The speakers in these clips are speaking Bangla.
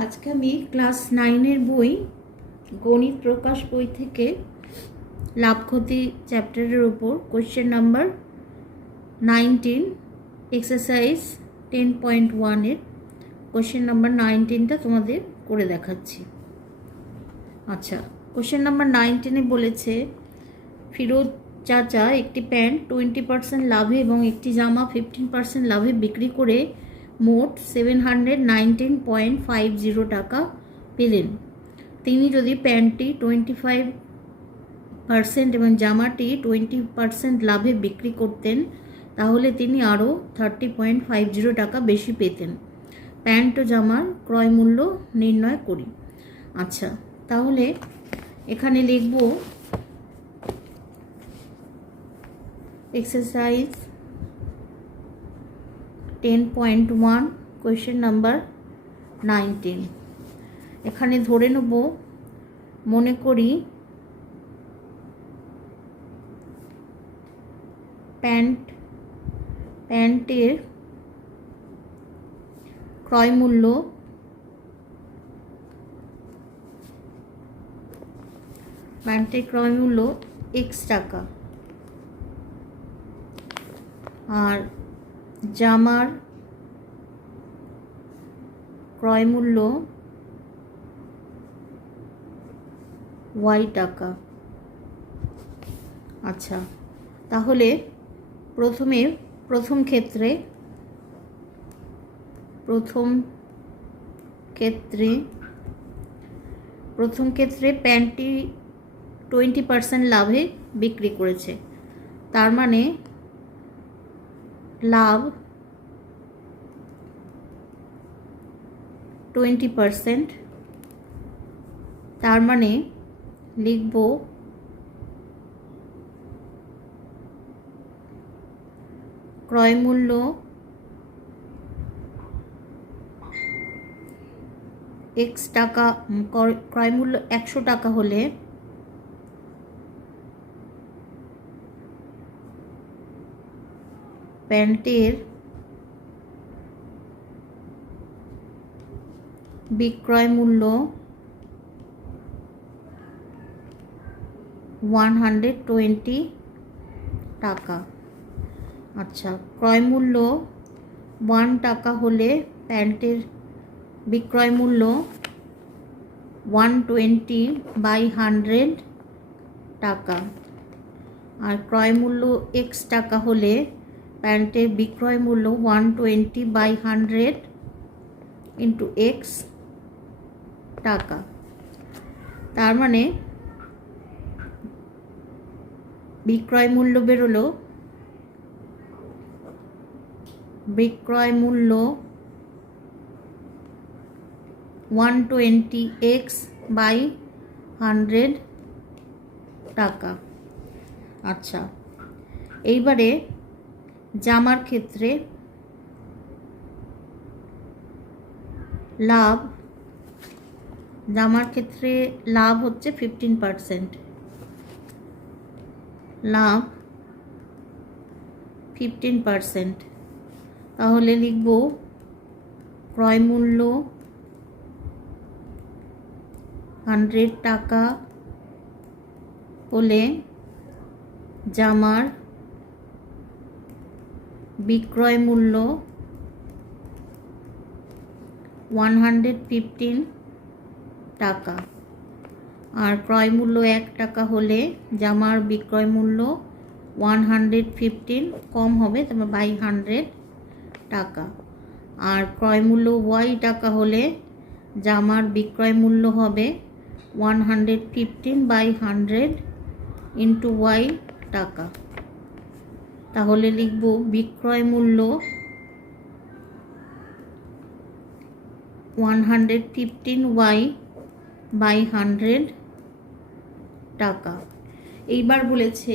আজকে আমি ক্লাস 9-এর বই গণিত প্রকাশ বই থেকে লাভ ক্ষতি চ্যাপ্টারের উপর কোয়েশ্চেন নাম্বার 19 এক্সারসাইজ 10.1-এর কোয়েশ্চেন নাম্বার 19টা তোমাদের করে দেখাচ্ছি। আচ্ছা, কোয়েশ্চেন নাম্বার 19-এ বলেছে ফিরোজ চাচা একটি প্যান্ট 20% লাভে এবং একটি জামা 15% লাভে বিক্রি করে মোট 719.50 টাকা পেলেন। তিনি যদি প্যান্টটি 25% এবং জামাটি 20% লাভে বিক্রি করতেন তাহলে তিনি আরও 30.50 টাকা বেশি পেতেন। প্যান্ট ও জামার ক্রয় মূল্য নির্ণয় করি। আচ্ছা, তাহলে এখানে লিখব এক্সারসাইজ 10.1 কোয়েশ্চেন নাম্বার 19। এখানে ধরে নেব, মনে করি প্যান্টের ক্রয় মূল্য x টাকা আর জামার ক্রয় মূল্য y টাকা। আচ্ছা, তাহলে প্রথম ক্ষেত্রে প্যান্টটি 20% লাভে বিক্রি করেছে, তার মানে লাভ 20%, তার মানে লিখব ক্রয় মূল্য x টাকা, ক্রয় মূল্য 100 টাকা হলে প্যান্টের বিক্রয় মূল্য 120 টাকা। আচ্ছা, ক্রয় মূল্য 1 টাকা হলে প্যান্টের বিক্রয় মূল্য 120/100 টাকা, আর ক্রয় মূল্য x টাকা হলে প্যান্টের বিক্রয় মূল্য 120/100 ইন্টু x টাকা। তার মানে বিক্রয় মূল্য বেরোলো 120x/100 টাকা। আচ্ছা, এইবারে জামার ক্ষেত্রে লাভ হচ্ছে 15%, লাভ 15%, তাহলে লিখব ক্রয় মূল্য 100 টাকা হলে জামার বিক্রয় মূল্য 115 টাকা, আর ক্রয় মূল্য 1 টাকা হলে জামার বিক্রয় মূল্য 115 কম হবে, তারপর 100 টাকা, আর ক্রয় মূল্য y টাকা হলে জামার বিক্রয় মূল্য হবে 115/100 ইন্টু y টাকা। তাহলে লিখব বিক্রয় মূল্য 115y/100 টাকা। এইবার বলেছে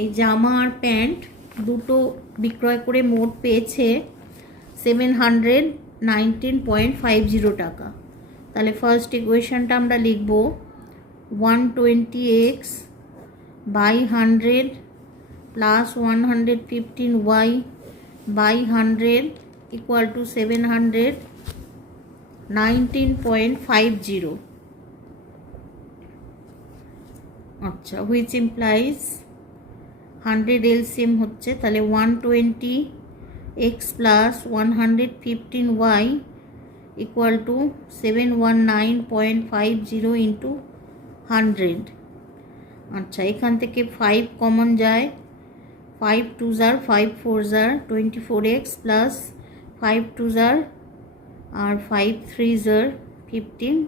এই জামা আর প্যান্ট দুটো বিক্রয় করে মোট পেয়েছে 719.50 টাকা। তাহলে ফার্স্ট ইকুয়েশনটা আমরা লিখব 120x/100 plus 115y/100 equal to 719 19.50। আচ্ছা, হুইচ ইমপ্লাইজ 100 এলসিএম হচ্ছে, তাহলে 120x plus 115y equal to 719.50 into 100। আচ্ছা, এখান থেকে 5 কমন যায়, 5 2 जार 5 4 जार 24x প্লাস 5 2 जार আর 5 3 जार 15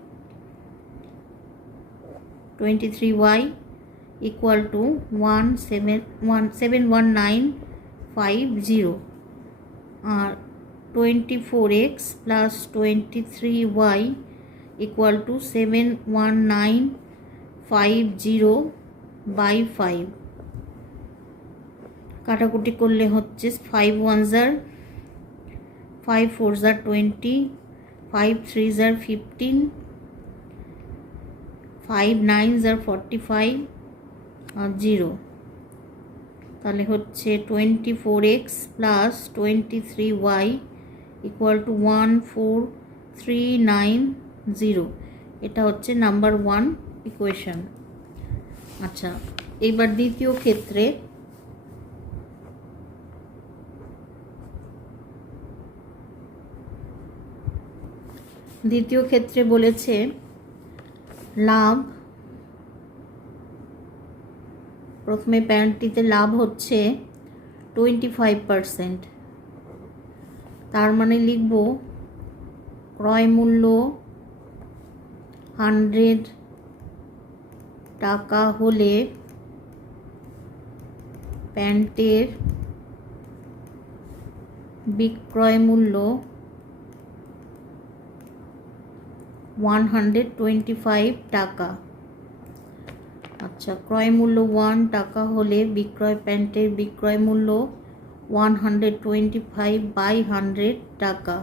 23y ইকুয়াল টু 71950 আর 24x plus 23y equal to 71950 by 5। কাটাকুটি করলে হচ্ছে 5 1 जार 5 4 जार 20, 5 3 जार 15, 5 9 जार 45 আর 0, তাহলে হচ্ছে 24x plus 23y equal two 14390। এটা হচ্ছে নাম্বার 1 ইকুয়েশন। আচ্ছা, এবার দ্বিতীয় ক্ষেত্রে বলেছে লাভ, প্রথমে প্যারেন্টটিতে লাভ হচ্ছে 25%, তার মানে লিখব ক্রয় মূল্য 100 টাকা হলে প্যান্টের বিক্রয় মূল্য 125 টাকা। আচ্ছা, ক্রয় মূল্য 1 টাকা হলে প্যান্টের বিক্রয় মূল্য 125 বাই 100 টাকা।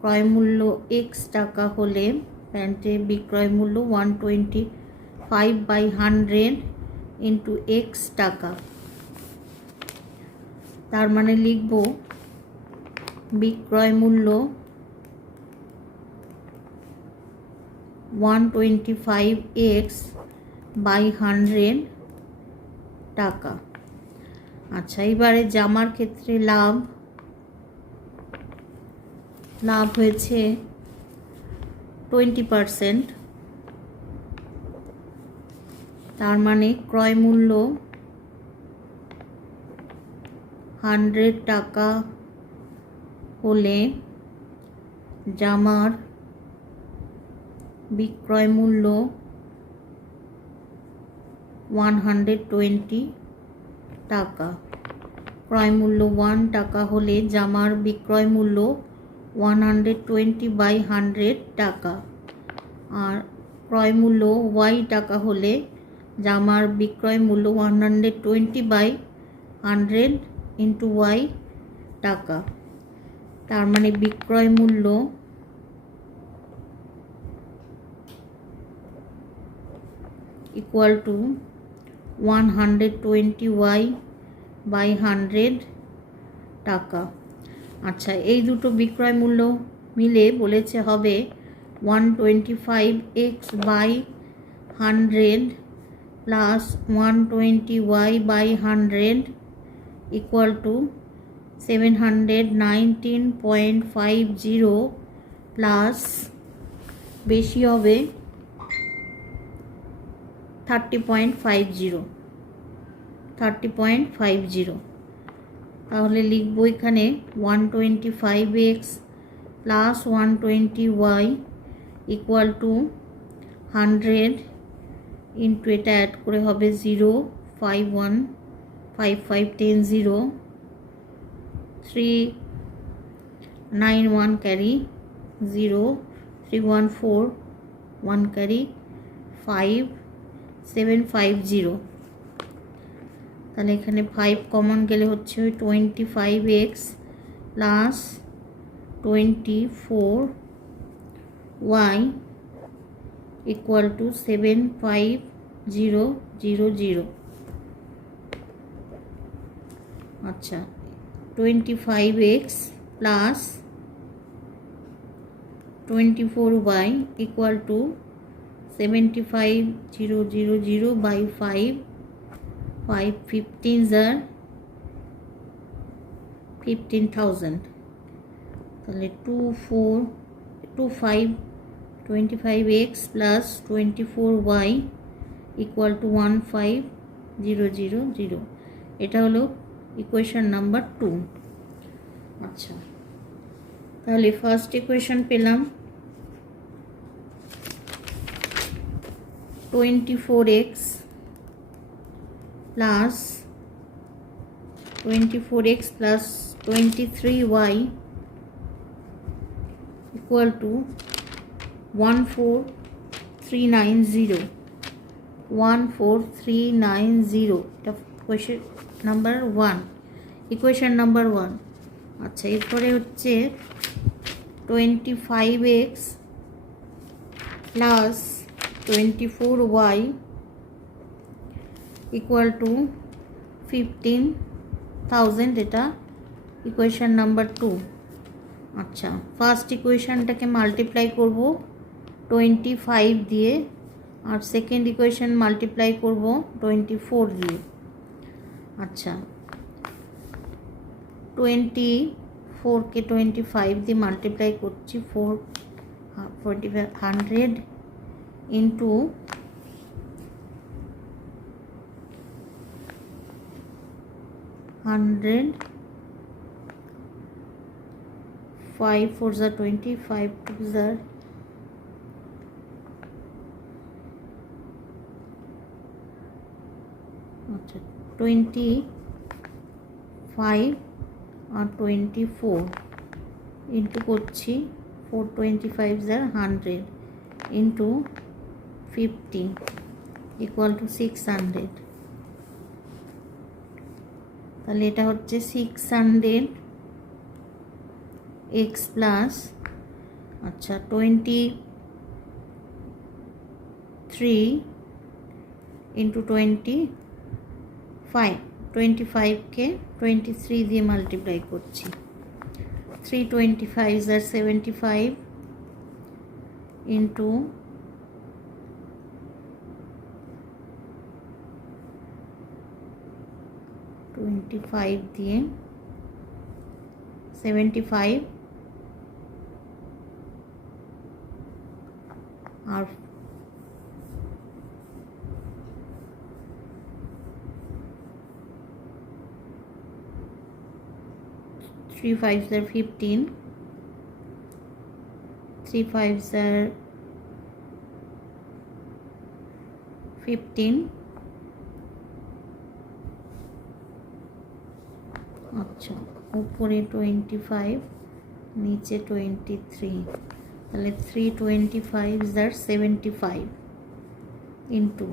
ক্রয় মূল্য x টাকা হলে প্যান্টের বিক্রয় মূল্য 125 বাই 100 ইন্টু x টাকা। তার মানে লিখব বিক্রয় মূল্য 125x বাই 100 টাকা। আচ্ছা, এবারে জামার ক্ষেত্রে লাভ হয়েছে 20%, তার মানে ক্রয় মূল্য 100 টাকা হলে জামার বিক্রয় মূল্য 120 টাকা। ক্রয় মূল্য 1 টাকা হলে জামার বিক্রয় মূল্য 120 বাই 100 টাকা। আর ক্রয় মূল্য y টাকা হলে জামার বিক্রয় মূল্য 120 বাই 100 ইন্টু y টাকা। তার মানে বিক্রয় মূল্য ইকুয়াল টু 120y বাই 100 টাকা। আচ্ছা, এই দুটো বিক্রয় মূল্য মিলে বলেছে হবে 125x by 100 plus 120y by 100 equal to 719.50 plus বেশি হবে 30.50। তাহলে লিখব এখানে 125x plus 120y equal to 100 into এটা অ্যাড করে হবে 0 5 1 5 5 10 0 3 9 1 ক্যারি 0 3 1 4 1 ক্যারি 5 750। তাহলে এখানে 5 কমন গেলে হচ্ছে 25x plus 24y equal two 75000। আচ্ছা, 25x plus 24y equal to 75,000 by 5 5 15s are 15,000 তাহলে 25x plus 24y equal to 15,000 এটা হলো ইকুয়েশন নাম্বার 2। আচ্ছা, তাহলে ফার্স্ট ইকুয়েশন পেলাম 24x plus 23y equal to 14390 এটা কোয়েশ্চেন নাম্বার 1, ইকুয়েশন নাম্বার 1। আচ্ছা, এরপরে হচ্ছে 25x plus 24y equal to 15,000 এটা ইকুয়েশন নাম্বার 2। আচ্ছা, ফার্স্ট ইকুয়েশনটাকে মাল্টিপ্লাই করব 25 দিয়ে, আর সেকেন্ড ইকুয়েশন মাল্টিপ্লাই করব 24 দিয়ে। আচ্ছা, 24কে 25 দিয়ে মাল্টিপ্লাই করছি, 100 into 100, 5 4s are 20, 5 2s are আচ্ছা 25 আর 24 ইন্টু করছি 4 25s are 100 into 50 equal to 600। তাহলে এটা হচ্ছে 600x প্লাস আচ্ছা 23 ইন্টু 25কে 23 দিয়ে মাল্টিপ্লাই করছি, 3 25s are 75 ইন্টু 25 দিয়ে 75 আর 3 5s are 15, 3 5s are 15। আচ্ছা, উপরে 25 নিচে 23, তাহলে 3 25s are 75 into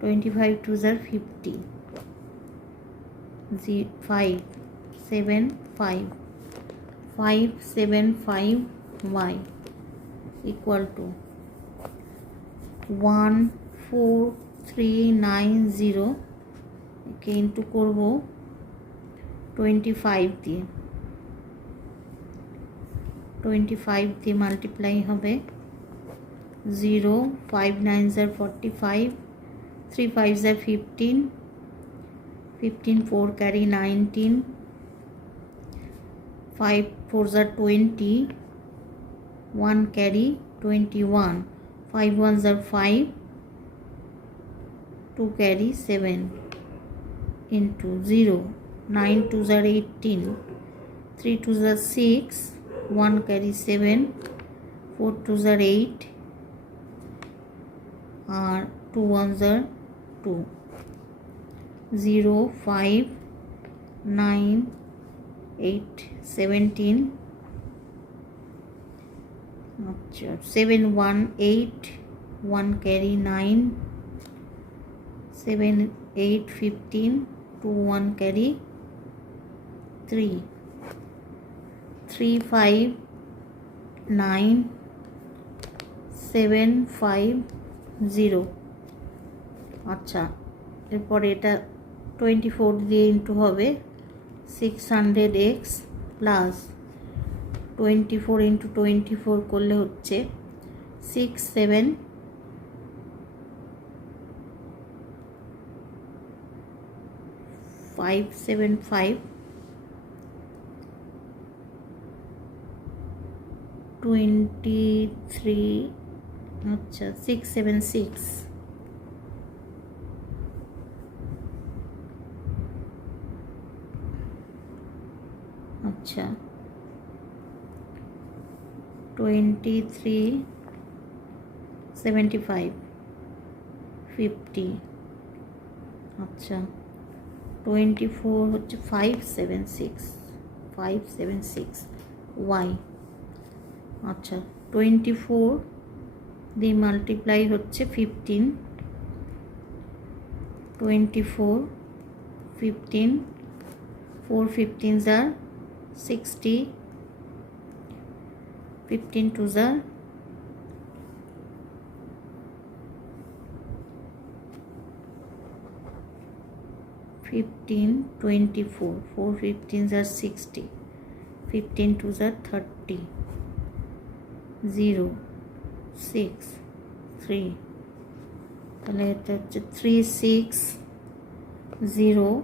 25 2s are 50, 575y equal to 14390 K into করব 25 দিয়ে, 25 দিয়ে মাল্টিপ্লাই হবে 0 5 9s are 45, 3 5s are 15, 15 4 carry 19, 5 4s are 20, 1 carry 21, 5 1s are 5, 2 carry 7 into 0, 9 2s are 18, 3 2s are 6, 1 carry 7, 4 2s are 8 R 2 1s are 2, 0 5 9 8 17, আচ্ছা 7 1 8, 1 carry 9, 7 8 15, 2 1 carry 3, 3 5 9 7 5 0। আচ্ছা, এরপরে এটা 24 দিয়ে ইন্টু হবে 600x প্লাস 24 ইন্টু 24 করলে হচ্ছে 67575 23 আচ্ছা 676 আচ্ছা 2375 50 আচ্ছা 24 হচ্ছে 576 y আচ্ছা 24 দিয়ে মাল্টিপ্লাই হচ্ছে 15 24 15 4 15s are 60 15 2s are 15 24 4 15s are 60 15 2s are 30 0 6 3 তাহলে এটা হচ্ছে 360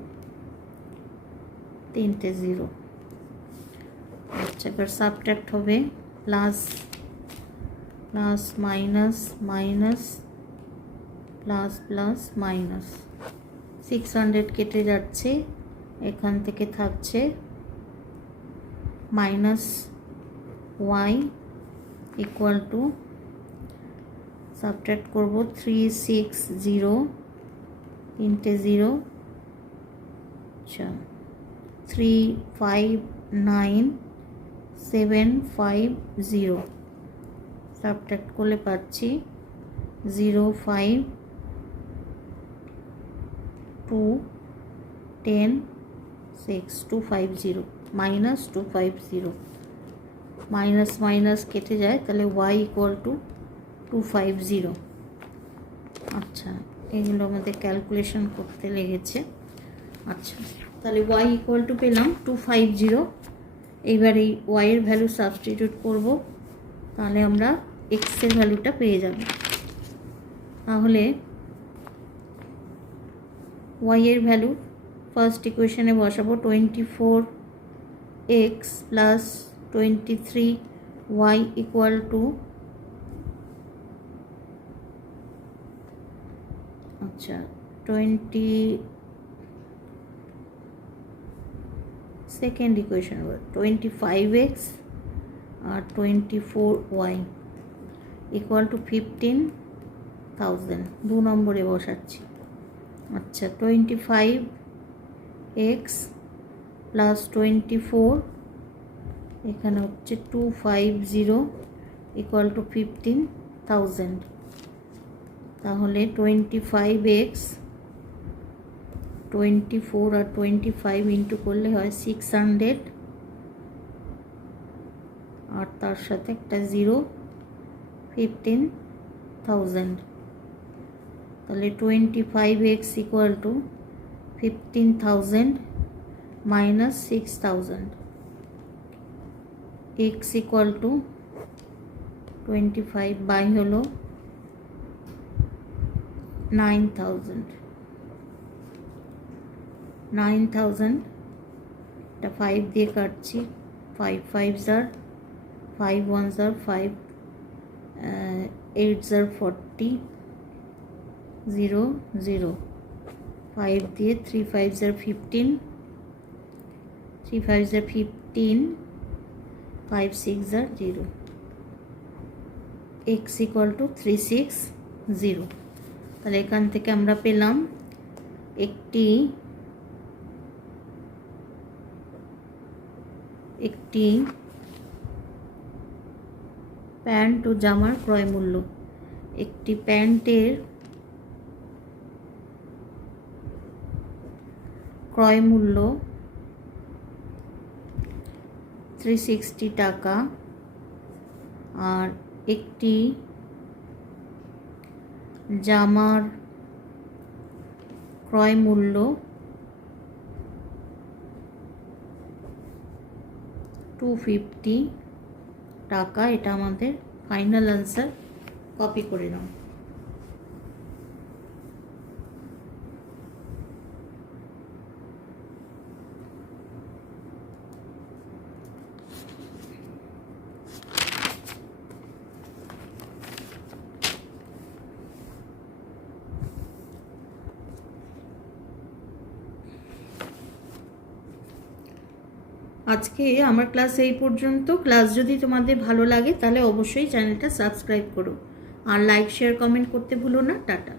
তিনটে 0 আচ্ছা এবার সাবট্রাক্ট হবে plus plus minus minus plus plus minus 600 কেটে যাচ্ছে এখান থেকে থাকছে minus y equal to subtract করব 360 তিনটে 0 আচ্ছা 359750 সাবট্রাক্ট করলে পাচ্ছি 05 2 10 6 250 মাইনাস 250 মাইনাস মাইনাস কেটে যায় তাহলে y ইকুয়াল টু 250 আচ্ছা এগুলো আমাদের ক্যালকুলেশন করতে লেগেছে আচ্ছা তাহলে y ইকুয়াল টু পেলাম 250 এইবার এই y এর ভ্যালু সাবস্টিটিউট করব তাহলে আমরা x এর ভ্যালুটা পেয়ে যাব তাহলে y এর ভ্যালু ফার্স্ট ইকুয়েশনে বসাবো 24x plus 23y equal to আচ্ছা 20 সেকেন্ড ইকুয়েশন 25x আর 24y ইকুয়াল টু 15,000 দু নম্বরে বসাচ্ছি আচ্ছা 25x প্লাস 24 এখানে হচ্ছে 250 ইকুয়াল টু 15,000 তাহলে 25x 24 আর 25 ইন্টু করলে হয় 600 আর তার সাথে একটা 0 15,000 তাহলে 25x equal to 15,000 minus 6,000 x equal to 25 by হলো 9,000 এটা 5 দিয়ে কাটছি 5 5s are 5 1s are 5 8s are 40 0 0 5 দিয়ে 3 5s are 15 3 5s are 15 5 6s are 0 x equal to 360 তাহলে এখান থেকে আমরা পেলাম একটি প্যান্ট ও জামার ক্রয় মূল্য একটি প্যান্টের ক্রয় মূল্য 360 টাকা আর একটি জামার ক্রয় মূল্য 250 টাকা, এটা আমাদের ফাইনাল আনসার। কপি করে নাও। আজকে আমার ক্লাস এই পর্যন্ত। ক্লাস যদি তোমাদের ভালো লাগে তাহলে অবশ্যই চ্যানেলটা সাবস্ক্রাইব করো, আর লাইক শেয়ার কমেন্ট করতে ভুলো না। টাটা।